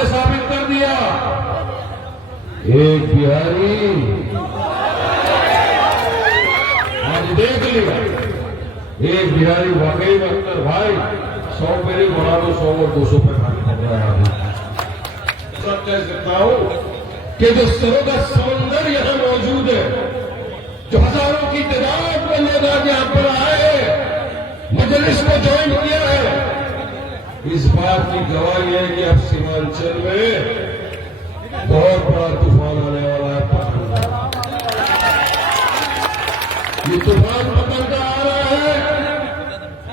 आपने साबित कर दिया। एक बिहारी आज देख लिया, एक बिहारी वाकई में अख्तर भाई 100 पे नहीं बढ़ा दो, 100 और 200 पे खाने पड़ रहा है। सब कह सकता हूं कि जो सरोवर समंदर यहां मौजूद है, जो हजारों की तादाद में लोग आज यहां पर आए, मजलिस को ज्वाइन किया है, इस बात की गवाही है कि अब सीमांचल में बहुत बड़ा तूफान आने वाला है। ये तूफान पतंग का आ रहा है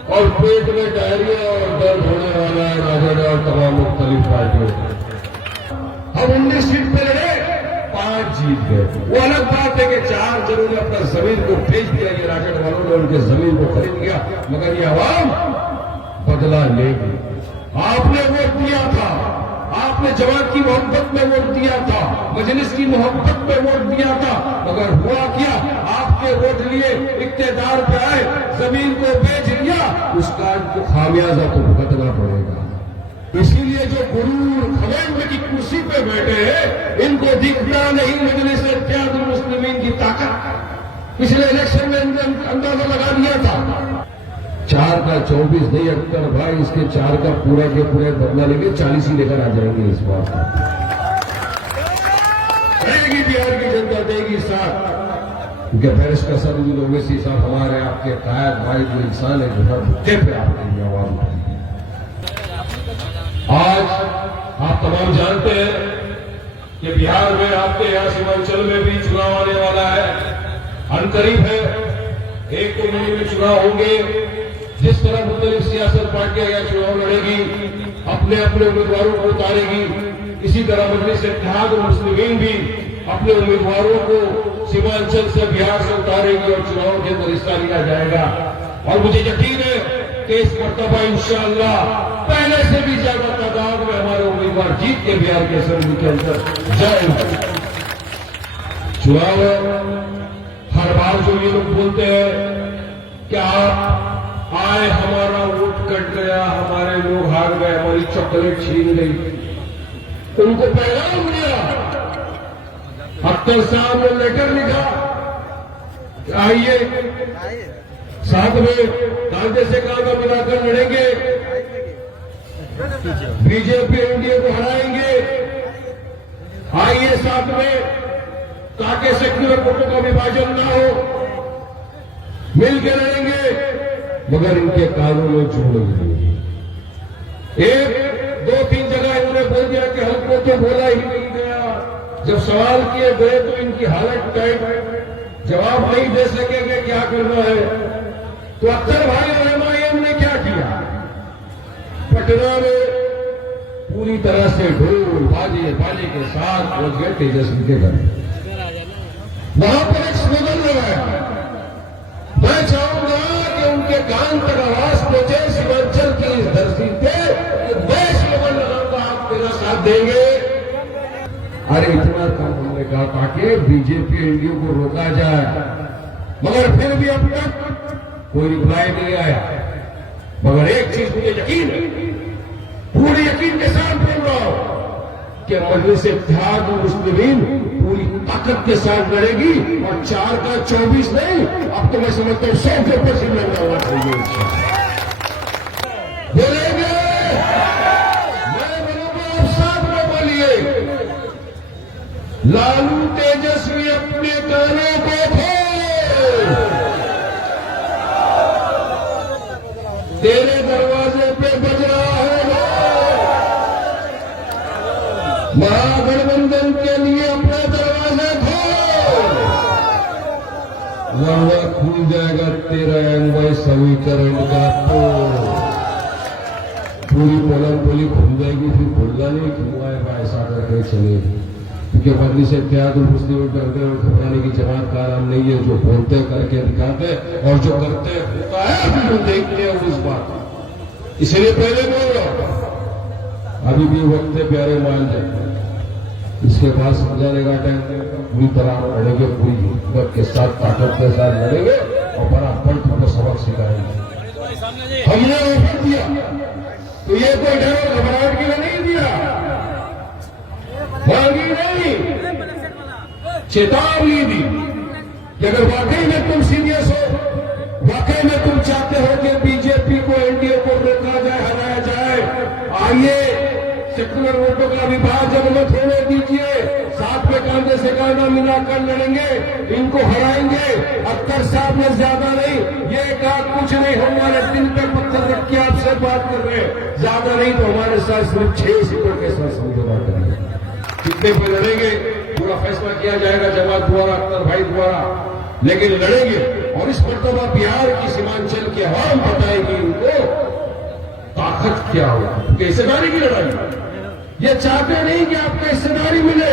और पेट में डायरिया और दर्द होने वाला है राजद और तमाम मुख्तलिफ पार्टियों को। हम 19 सीट पे लड़े, 5 जीत गए। वो अलग बात है कि 4 जनों ने अपना जमीन को बेच दिया, ये राजद वालों ने उनके जमीन को खरीद लिया, मगर ये आवाम बदला लेगी। आपने वोट दिया था, आपने जमात की मोहब्बत में वोट दिया था, मजलिस की मोहब्बत में वोट दिया था, मगर हुआ क्या? आपके वोट लिए इख्तियार पे आए, जमीन को बेच लिया, उसका इनको खामियाजा तो भुगतना पड़ेगा। इसीलिए जो गुरूर खमेंड की कुर्सी पे बैठे हैं, इनको दिखता नहीं मजलिस इत्तेहादुल मुस्लिमीन की ताकत। पिछले इलेक्शन में इन्होंने अंदाजा लगा दिया था। 4 का 24 नहीं अख्तर भाई, इसके 4 का पूरा के पूरे बदला लेंगे, 40 ही लेकर आ जाएंगे इस बार। रहेगी बिहार की जनता, देगी साथ। क्योंकि बैरिस्टर सदरुद्दीन ओवैसी साहब हमारे आपके कायद भाई जो इंसान है, जो हर मुद्दे पे आपकी आवाज उठाई। आज आप तमाम जानते हैं कि बिहार में आपके यहां सीमांचल में भी चुनाव आने वाला है, अनकरीब है। 1 महीने में चुनाव होंगे। जिस तरह मुख्तलिफ सियासत पार्टियां यहां चुनाव लड़ेगी, अपने अपने उम्मीदवारों को उतारेगी, इसी तरह मजलिस इत्तेहादुल मुस्लिमीन भी अपने उम्मीदवारों को सीमांचल से बिहार से उतारेगी और चुनाव के अंदर हिस्सा लिया जाएगा। और मुझे यकीन है कि इस मरतबा इंशाअल्लाह पहले से भी ज्यादा तादाद में हमारे उम्मीदवार जीत के बिहार के असेंबली के अंदर जाएंगे। चुनाव हर बार जो ये लोग बोलते हैं कि आप आए, हमारा वोट कट गया, हमारे लोग हार गए, हमारी चॉकलेट छीन गई, उनको पैगाम दिया। अख्तर साहब ने लेटर लिखा, आइए साथ में कांग्रेस से कांधा मिलाकर लड़ेंगे, बीजेपी एनडीए को हराएंगे, आइए साथ में, ताकि सेक्युलर वोटों का विभाजन ना हो, मिलकर लड़ेंगे। मगर इनके कानों में जोड़ नहीं। 1-2-3 जगह इन्होंने बोल दिया कि हमको तो बोला ही नहीं गया। जब सवाल किए गए तो इनकी हालत टाइट, जवाब नहीं दे सकेंगे, क्या करना है। तो अख्तर भाई और एमआईएम ने क्या किया? पटना में पूरी तरह से ढोल बाजे के साथ पहुंच गए तेजस्वी के घर। वहां पर एक स्लोगन लगाया, मैं चाहूंगा कि उनके कान तक आवाज पहुंचे सीमांचल की इस धरती पे, मैं स्लोगन लगाऊंगा, आप मेरा साथ देंगे। अरे इतना काम हमने कहा ताकि बीजेपी एनडीए को रोका जाए, मगर फिर भी अब तक कोई रिप्लाई नहीं आया। मगर एक चीज मुझे यकीन है, पूरी यकीन के साथ बोल रहा हूं कि मजलिस इत्तेहादुल मुस्लिमीन पूरी ताकत के साथ लड़ेगी और 4 का 24 नहीं, अब तो मैं समझता हूं 100 के ऊपर से लड़ना होना चाहिए। बोलेंगे, मैं बोलूंगा, आप साथ में बोलिए। लालू तेजस्वी अपने कानों को खोल, तेरे दरवाजे पे बज रहा है। महागठबंधन के लिए अपने दरवाजे खोल, वरना खुल जाएगा तेरा एनवाई समीकरण का पोल। पूरी पोलन बोली खुल जाएगी, फिर भूलना नहीं क्यों आएगा, ऐसा करके चलेगी। क्योंकि मजलिस इत्तेहादुल मुस्लिमीन करते हैं, घबराने की जमात का नाम नहीं है। जो बोलते करके दिखाते और जो करते होता है, फिर हम देखते हैं उस बात। इसलिए पहले बोल रहा हूं, अभी भी वक्त है, प्यारे मान जाए, इसके बाद समझाने का टाइम पूरी तरह लड़ेंगे, पूरी हिम्मत के साथ, ताकत के साथ लड़ेंगे और बराबर तुमको सबक सिखाएंगे। हमने ऑफर दिया तो ये कोई डर और घबराहट के लिए नहीं दिया। नहीं, चेतावनी दी कि अगर वाकई में तुम सीरियस हो, वाकई में तुम चाहते हो कि बीजेपी को, एनडीए को रोका जाए, हराया जाए, आइए सेकुलर वोटों का विभाजन मत होने दीजिए, साथ में कांधे से कांधा मिलाकर लड़ेंगे, इनको हराएंगे। अख्तर साहब ने ज्यादा नहीं, ये कहा कुछ नहीं, हमारे दिल पे पत्थर रख के आपसे बात कर रहे हैं, ज्यादा नहीं तो हमारे साथ सिर्फ 6 सीटों के साथ समझौता करेंगे, कितने पे लड़ेंगे पूरा फैसला किया जाएगा जमात द्वारा, अख्तर भाई द्वारा, लेकिन लड़ेंगे। और इस मर्तबा बिहार की सीमांचल की आवाम बताएगी इनको ताकत क्या हो, क्योंकि हिस्सेदारी की लड़ाई, ये चाहते नहीं कि आपको हिस्सेदारी मिले,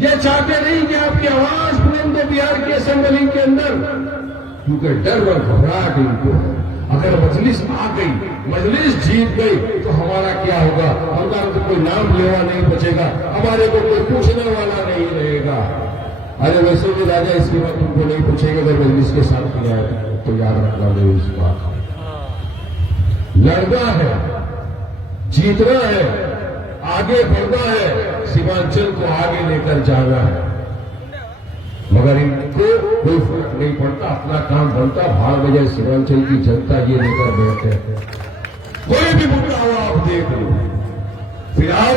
ये चाहते नहीं कि आपकी आवाज बुलंद हो बिहार की असेंबली के अंदर, क्योंकि डर और घबराहट इनको है। अगर मजलिस आ गई, मजलिस जीत गई तो हमारा क्या होगा, हमारा तो कोई नाम लेवा नहीं बचेगा, हमारे को कोई पूछने वाला नहीं रहेगा। अरे वैसे भी राजा इसकी बात तुमको नहीं पूछेगा, अगर मजलिस के साथ किया है तो याद रखना मेरी इस बात, लड़ना है, जीतना है, आगे बढ़ना है, सीमांचल को आगे लेकर जाना है, मगर इनको कोई फर्क नहीं पड़ता, अपना काम बनता, भाग बजाय सीमांचल की जनता ये लेकर बैठते हैं। कोई भी मुद्दा हो आप देख लो, फिलहाल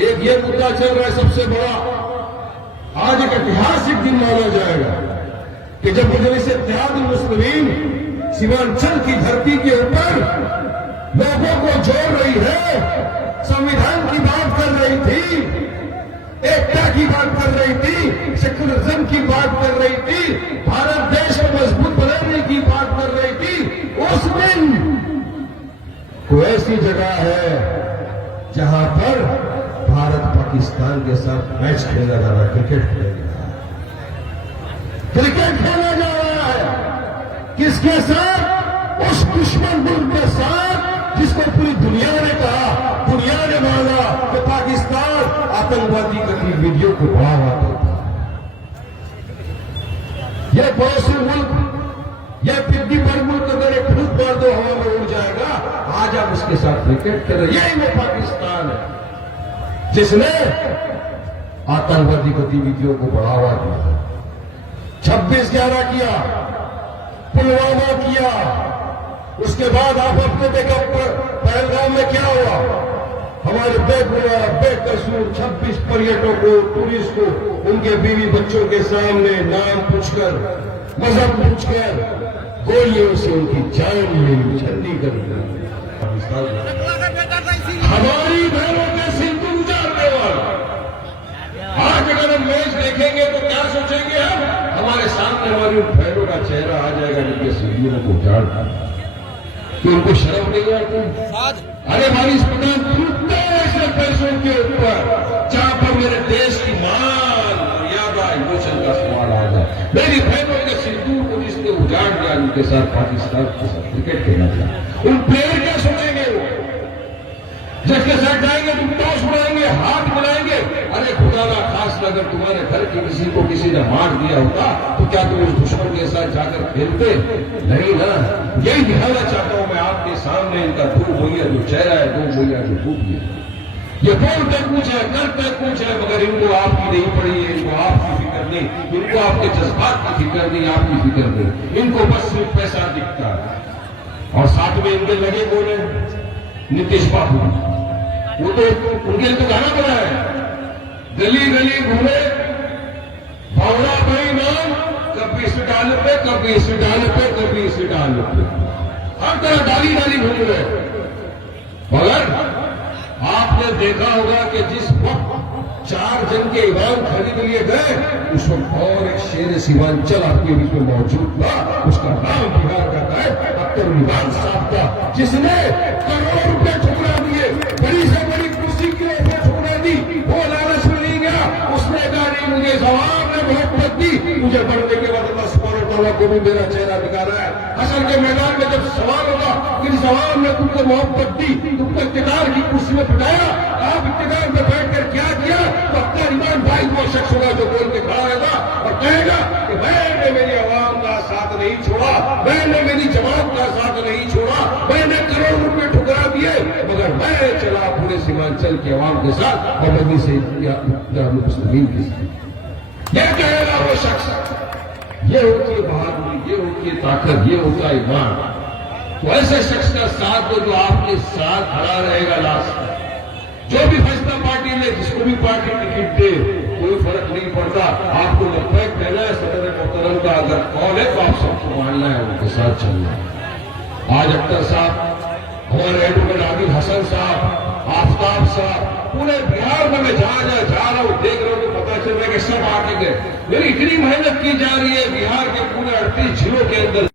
एक ये मुद्दा चल रहा है सबसे बड़ा, आज एक ऐतिहासिक दिन माना जाएगा कि जब मजलिस इत्तेहादुल मुस्लिमीन सीमांचल की धरती के ऊपर लोगों को जोड़ रही है, संविधान की बात कर रही थी, एकता की बात कर रही थी, सेकुलरिज्म की बात कर रही थी, भारत देश को मजबूत बनाने की बात कर रही थी, उस दिन कोई ऐसी जगह है जहां पर भारत पाकिस्तान के साथ मैच खेला जा रहा है, क्रिकेट खेला जा रहा है, किसके साथ? उस दुश्मन मुल्क के साथ जिसको पूरी दुनिया ने कहा, दुनिया ने माना कि पाकिस्तान आतंकवादी गतिविधियों को बढ़ावा देता है। यह पड़ोसी मुल्क, यह पिद्दी पर मुल्क अगर एक फूट मार दो हवा में उड़ जाएगा, आज आप उसके साथ क्रिकेट कर रहे, यही वो पाकिस्तान है जिसने आतंकवादी गतिविधियों को बढ़ावा दिया, 26/11 किया, पुलवामा किया, उसके बाद आप अपने देखा पहलगाम में क्या हुआ, हमारे बेकसूर 26 पर्यटकों, टूरिस्ट को उनके बीवी बच्चों के सामने नाम पूछकर, मजहब पूछकर गोलियों से उनकी जान ली, छंदी कर दी। हमारी बहनों के सिंदूर उजाड़ने वाला, आज अगर हम मैच देखेंगे तो क्या सोचेंगे हम, हमारे सामने हमारी उन बहनों का चेहरा आ जाएगा जिनके सिंदूरों को उजाड़, कि उनको शर्म नहीं आती। अरे हमारी अस्पताल टूटते हैं ऐसे पैसों के ऊपर जहां पर मेरे देश की मान, मर्यादा, इमोशन का सवाल आ जाए। मेरी बहनों के सिंदूर को जिसने उजाड़ दिया, उनके साथ पाकिस्तान के साथ क्रिकेट खेला था, उन प्लेयर क्या सोचेंगे वो, जिसके साथ जाएंगे तुम टॉस बनाएंगे, हाथ बनाएंगे। अरे खुदा ना खास अगर तुम्हारे घर के किसी को किसी ने मार दिया होता तो क्या तुम उस दुश्मन के साथ जाकर खेलते? नहीं ना। यही दिखाना चाहता हूं मैं आपके सामने, इनका 2 बोइया जो चेहरा है, 2 बोइया जो खूब है, ये बोलते कुछ है, करते कुछ है, मगर इनको आपकी नहीं पड़ी है, इनको आपकी फिक्र नहीं, इनको आपके जज्बात की फिक्र नहीं, आपकी फिक्र नहीं, इनको बस सिर्फ पैसा दिखता है। और साथ में इनके लगे बोले नीतीश बाबू, वो तो उनके लिए तो गाना बना है, गली गली घूमे भावड़ा भाई नाम, कभी इस डाल पे, कभी इस डाल पे, कभी इस डाल पे, हर तरह डाली डाली घूम रहे। मगर आपने देखा होगा कि जिस वक्त 4 जन के ईमान खरीद लिए गए, उस वक्त और एक शेर सीमांचल आपके बीच में मौजूद था, उसका नाम बिहार का है अख्तर ईमान साहब का, जिसने करोड़ों रुपए ठुकरा दिए, बड़ी से बड़ी कुर्सी की रुपए ठुकरा दी, वो लालच में नहीं गया, उसने कहा नहीं मुझे जवाब ने मोहब्बत दी, मुझे बढ़ने के बाद अल्लाह सुब्हानहू व तआला को भी मेरा चेहरा दिखा रहा है। हशर के मैदान में जब सवाल होगा कि जवाब ने तुमको मोहब्बत दी, तुमको इख्तियार की कुर्सी में बिठाया, आप इख्तियार में बैठकर क्या किया, तो अख्तर ईमान भाई वो शख्स होगा जो बोल के खड़ा रहेगा और कहेगा कि मैंने मेरी आवाम का साथ नहीं छोड़ा, मैंने मेरी जमात का साथ नहीं छोड़ा, मैंने करोड़ रुपए ठुकरा दिए, मगर मैं चला पूरे सीमांचल पूर्वांचल के अवाम के साथ और नबी से मुस्लिमीन के साथ। यह कहेगा वो शख्स, ये होती है बहादुरी, ये होती है ताकत, ये होता है ईमान। तो ऐसे शख्स का साथ दो जो आपके साथ खड़ा रहेगा लास्ट। जो भी फैसला पार्टी ले, जिसको भी पार्टी टिकट दे, कोई फर्क नहीं पड़ता। आपको लब्बैक कहना है सदर मोहतरम का अगर कौन है तो आप सबको मानना है, उनके साथ चलना है। आज अख्तर साहब, हमारे एडवोकेट आदिल हसन साहब, आफ्ताब साहब, पूरे बिहार में मैं जहां जहां जा रहा हूं देख रहा हूं तो पता चल रहा है कि सब आगे गए। मेरी इतनी मेहनत की जा रही है बिहार के पूरे 38 जिलों के अंदर